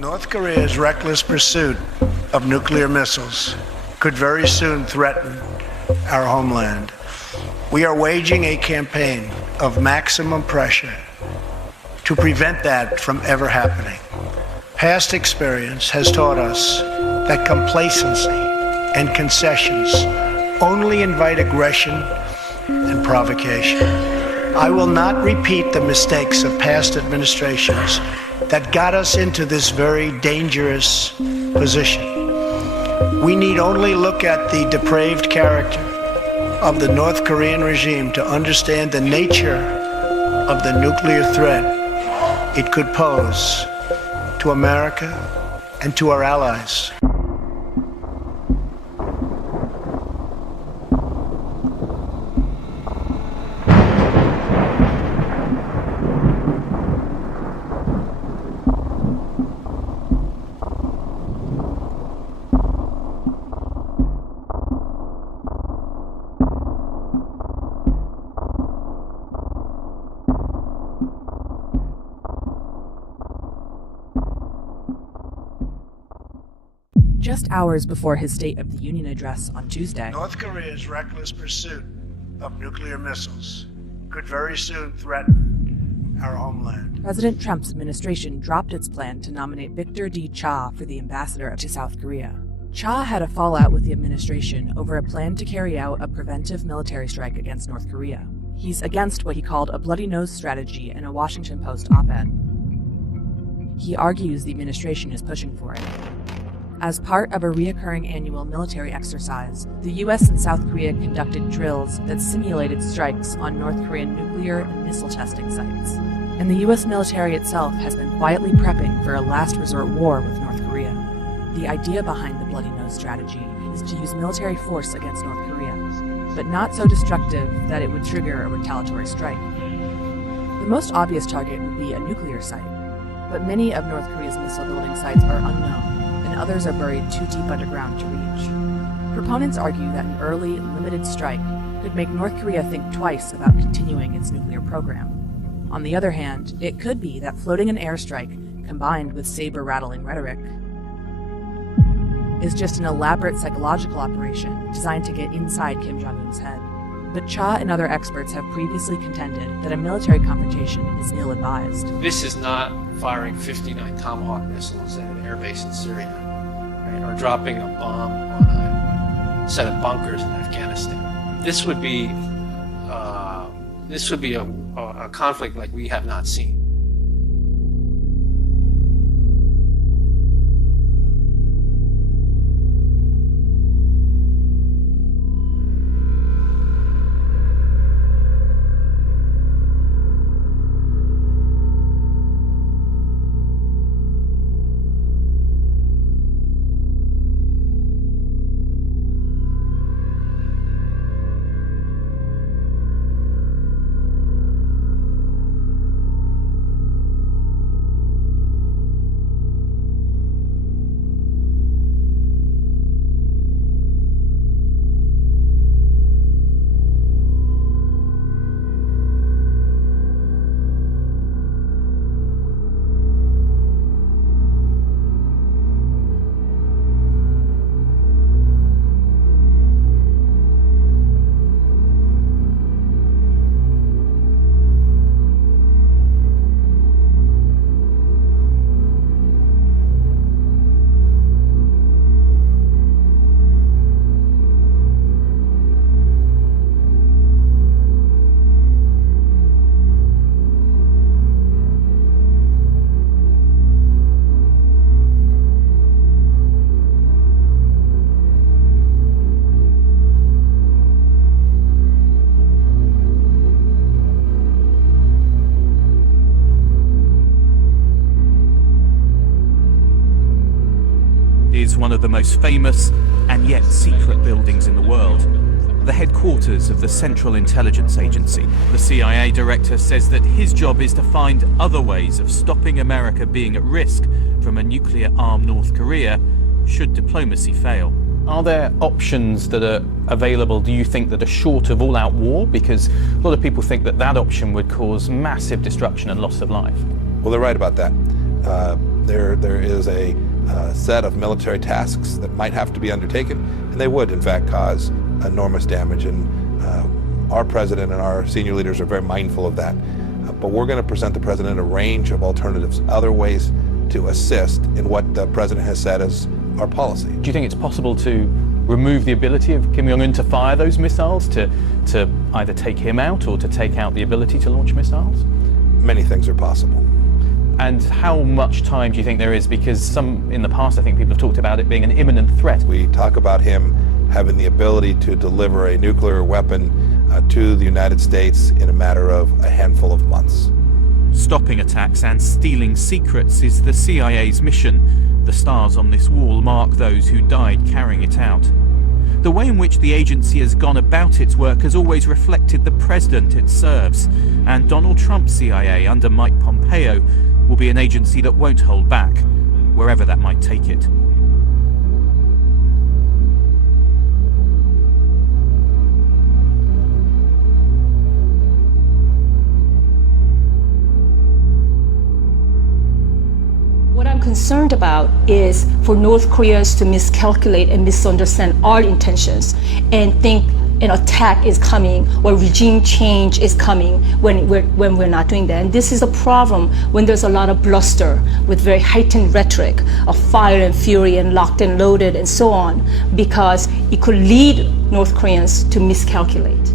North Korea's reckless pursuit of nuclear missiles could very soon threaten our homeland. We are waging a campaign of maximum pressure to prevent that from ever happening. Past experience has taught us that complacency and concessions only invite aggression and provocation. I will not repeat the mistakes of past administrations that got us into this very dangerous position. We need only look at the depraved character of the North Korean regime to understand the nature of the nuclear threat it could pose to America and to our allies. Just hours before his State of the Union address on Tuesday, North Korea's reckless pursuit of nuclear missiles could very soon threaten our homeland. President Trump's administration dropped its plan to nominate Victor D. Cha for the ambassador to South Korea. Cha had a fallout with the administration over a plan to carry out a preventive military strike against North Korea. He's against what he called a bloody nose strategy in a Washington Post op-ed. He argues the administration is pushing for it. As part of a reoccurring annual military exercise, the US and South Korea conducted drills that simulated strikes on North Korean nuclear and missile testing sites. And the US military itself has been quietly prepping for a last resort war with North Korea. The idea behind the bloody nose strategy is to use military force against North Korea, but not so destructive that it would trigger a retaliatory strike. The most obvious target would be a nuclear site, but many of North Korea's missile building sites are unknown, and others are buried too deep underground to reach. Proponents argue that an early, limited strike could make North Korea think twice about continuing its nuclear program. On the other hand, it could be that floating an airstrike, combined with saber-rattling rhetoric, is just an elaborate psychological operation designed to get inside Kim Jong-un's head. But Cha and other experts have previously contended that a military confrontation is ill-advised. This is not firing 59 Tomahawk missiles at an airbase in Syria, right, or dropping a bomb on a set of bunkers in Afghanistan. This would be a conflict like we have not seen. Is one of the most famous and yet secret buildings in the world, the headquarters of the Central Intelligence Agency. The CIA director says that his job is to find other ways of stopping America being at risk from a nuclear-armed North Korea should diplomacy fail. Are there options that are available, do you think, that are short of all-out war? Because a lot of people think that that option would cause massive destruction and loss of life. Well, they're right about that. There is a set of military tasks that might have to be undertaken, and they would, in fact, cause enormous damage. And our president and our senior leaders are very mindful of that. But we're going to present the president a range of alternatives, other ways to assist in what the president has said as our policy. Do you think it's possible to remove the ability of Kim Jong-un to fire those missiles, to either take him out or to take out the ability to launch missiles? Many things are possible. And how much time do you think there is? Because in the past, I think people have talked about it being an imminent threat. We talk about him having the ability to deliver a nuclear weapon to the United States in a matter of a handful of months. Stopping attacks and stealing secrets is the CIA's mission. The stars on this wall mark those who died carrying it out. The way in which the agency has gone about its work has always reflected the president it serves, and Donald Trump's CIA under Mike Pompeo will be an agency that won't hold back, wherever that might take it. What I'm concerned about is for North Koreans to miscalculate and misunderstand our intentions and think an attack is coming or regime change is coming when we're not doing that. And this is a problem when there's a lot of bluster with very heightened rhetoric of fire and fury and locked and loaded and so on, because it could lead North Koreans to miscalculate.